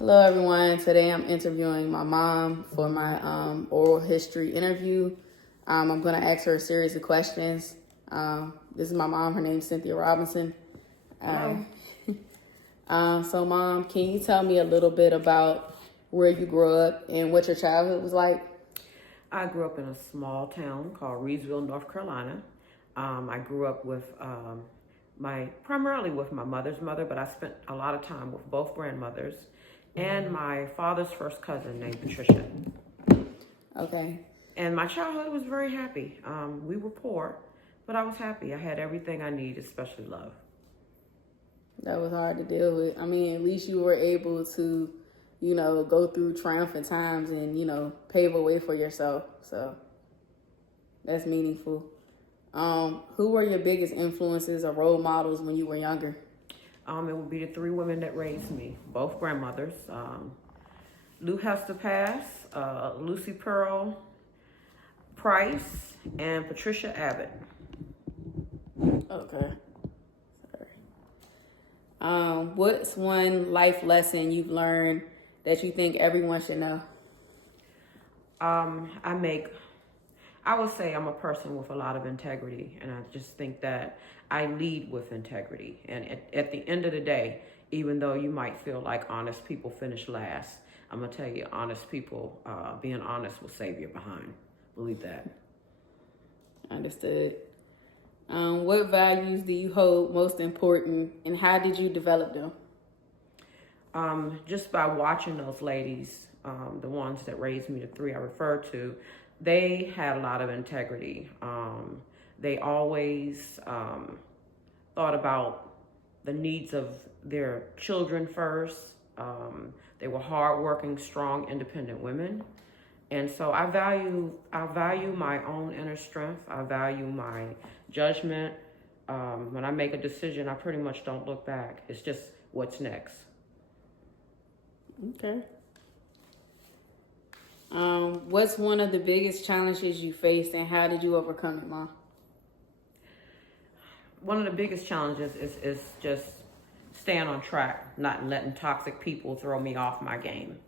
Hello, everyone. Today I'm interviewing my mom for my oral history interview. I'm going to ask her a series of questions. This is my mom. Her name's Cynthia Robinson. Hello. So, Mom, can you tell me a little bit about where you grew up and what your childhood was like? I grew up in a small town called Reedsville, North Carolina. I grew up with primarily with my mother's mother, but I spent a lot of time with both grandmothers and my father's first cousin named Patricia. Okay. And my childhood was very happy. We were poor, but I was happy. I had everything I needed, especially love. That was hard to deal with. I mean, at least you were able to, go through triumphant times and, pave a way for yourself. So that's meaningful. Who were your biggest influences or role models when you were younger? It would be the three women that raised me, both grandmothers. Lou Hester Pass, Lucy Pearl Price, and Patricia Abbott. Okay. Sorry. What's one life lesson you've learned that you think everyone should know? I would say I'm a person with a lot of integrity, and I just think that I lead with integrity. And at the end of the day, even though you might feel like honest people finish last, I'm gonna tell you, honest people, being honest will save you behind. Believe that. Understood. What values do you hold most important, and how did you develop them? Just by watching those ladies, the ones that raised me, the three I referred to, they had a lot of integrity. They always thought about the needs of their children first. They were hardworking, strong, independent women. And so I value my own inner strength. I value my judgment. When I make a decision, I pretty much don't look back. It's just what's next. Okay. What's one of the biggest challenges you faced, and how did you overcome it, Mom? One of the biggest challenges is just staying on track, not letting toxic people throw me off my game.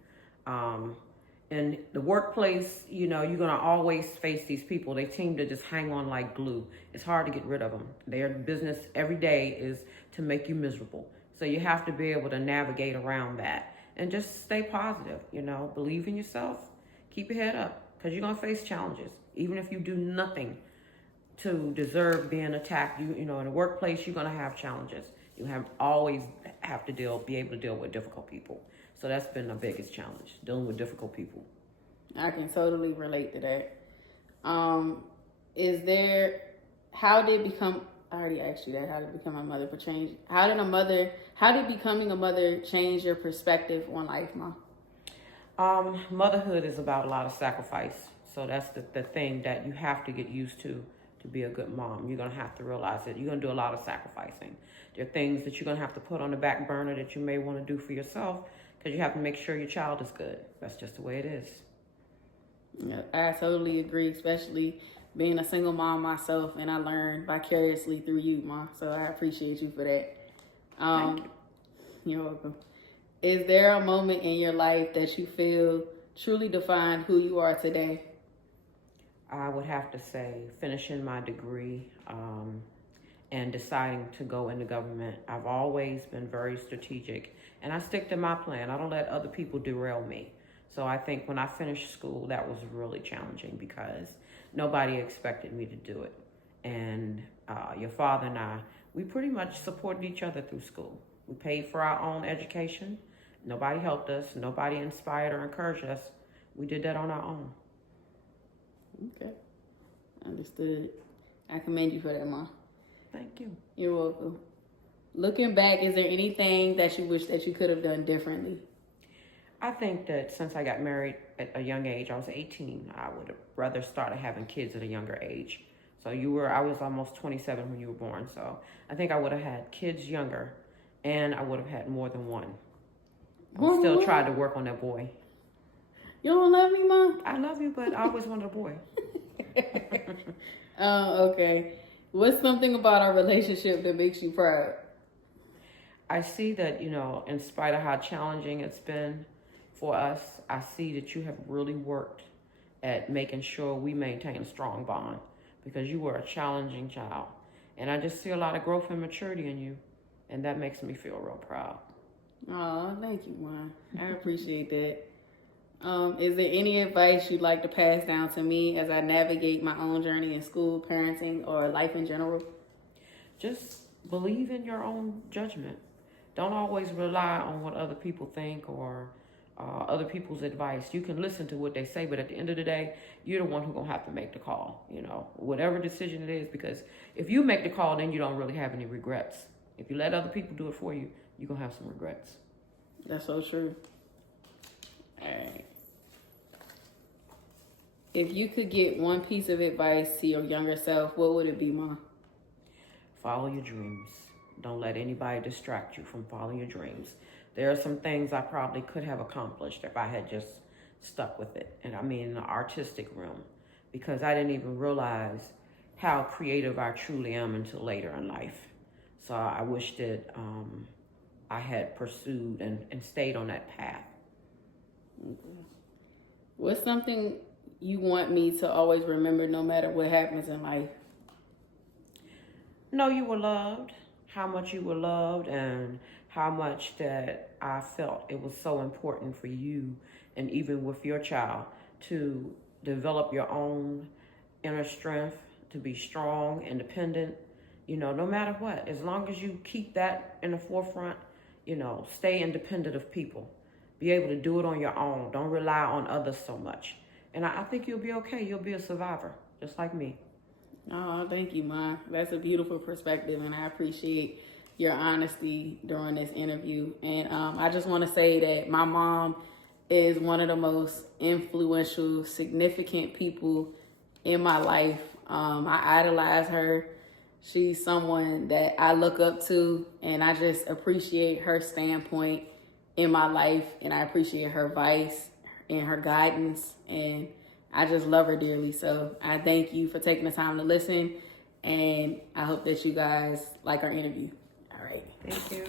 In the workplace, you're going to always face these people. They seem to just hang on like glue. It's hard to get rid of them. Their business every day is to make you miserable. So you have to be able to navigate around that and just stay positive, believe in yourself, keep your head up, because you're going to face challenges. Even if you do nothing to deserve being attacked, in the workplace, you're going to have challenges. You always have to be able to deal with difficult people. So that's been the biggest challenge, dealing with difficult people. I can totally relate to that. I already asked you that, how did become a mother change? How did becoming a mother change your perspective on life, Mom? Motherhood is about a lot of sacrifice. So that's the thing that you have to get used to be a good mom. You're going to have to realize that you're going to do a lot of sacrificing. There are things that you're going to have to put on the back burner that you may want to do for yourself, because you have to make sure your child is good. That's just the way it is. Yeah, I totally agree, especially being a single mom myself, and I learned vicariously through you, Mom. So I appreciate you for that. Thank you. You're welcome. Is there a moment in your life that you feel truly defined who you are today? I would have to say finishing my degree and deciding to go into government. I've always been very strategic, and I stick to my plan. I don't let other people derail me. So I think when I finished school, that was really challenging because nobody expected me to do it. And your father and I, we pretty much supported each other through school. We paid for our own education. Nobody helped us. Nobody inspired or encouraged us. We did that on our own. Okay. Understood. I commend you for that, Mom. Thank you. You're welcome. Looking back, is there anything that you wish that you could have done differently? I think that since I got married at a young age, I was 18, I would have rather started having kids at a younger age. So I was almost 27 when you were born. So I think I would have had kids younger, and I would have had more than one. I still tried to work on that boy. You don't love me, Mom? I love you, but I always wanted a boy. Okay. What's something about our relationship that makes you proud? I see that, in spite of how challenging it's been for us, I see that you have really worked at making sure we maintain a strong bond because you were a challenging child. And I just see a lot of growth and maturity in you. And that makes me feel real proud. Oh, thank you, Juan. I appreciate that. Is there any advice you'd like to pass down to me as I navigate my own journey in school, parenting, or life in general? Just believe in your own judgment. Don't always rely on what other people think or other people's advice. You can listen to what they say, but at the end of the day, you're the one who's going to have to make the call, whatever decision it is, because if you make the call, then you don't really have any regrets. If you let other people do it for you, you're going to have some regrets. That's so true. All right. If you could get one piece of advice to your younger self, what would it be, Mom? Follow your dreams. Don't let anybody distract you from following your dreams. There are some things I probably could have accomplished if I had just stuck with it. And I mean in the artistic realm, because I didn't even realize how creative I truly am until later in life. So I wish that I had pursued and stayed on that path. What's something you want me to always remember no matter what happens in life? Know you were loved, how much you were loved, and how much that I felt it was so important for you, and even with your child, to develop your own inner strength, to be strong, independent, no matter what. As long as you keep that in the forefront, stay independent of people. Be able to do it on your own. Don't rely on others so much. And I think you'll be okay. You'll be a survivor, just like me. Oh, thank you, Ma. That's a beautiful perspective, and I appreciate your honesty during this interview. And I just want to say that my mom is one of the most influential, significant people in my life. I idolize her. She's someone that I look up to, and I just appreciate her standpoint in my life, and I appreciate her advice and her guidance, and I just love her dearly. So I thank you for taking the time to listen, and I hope that you guys like our interview. All right. Thank you.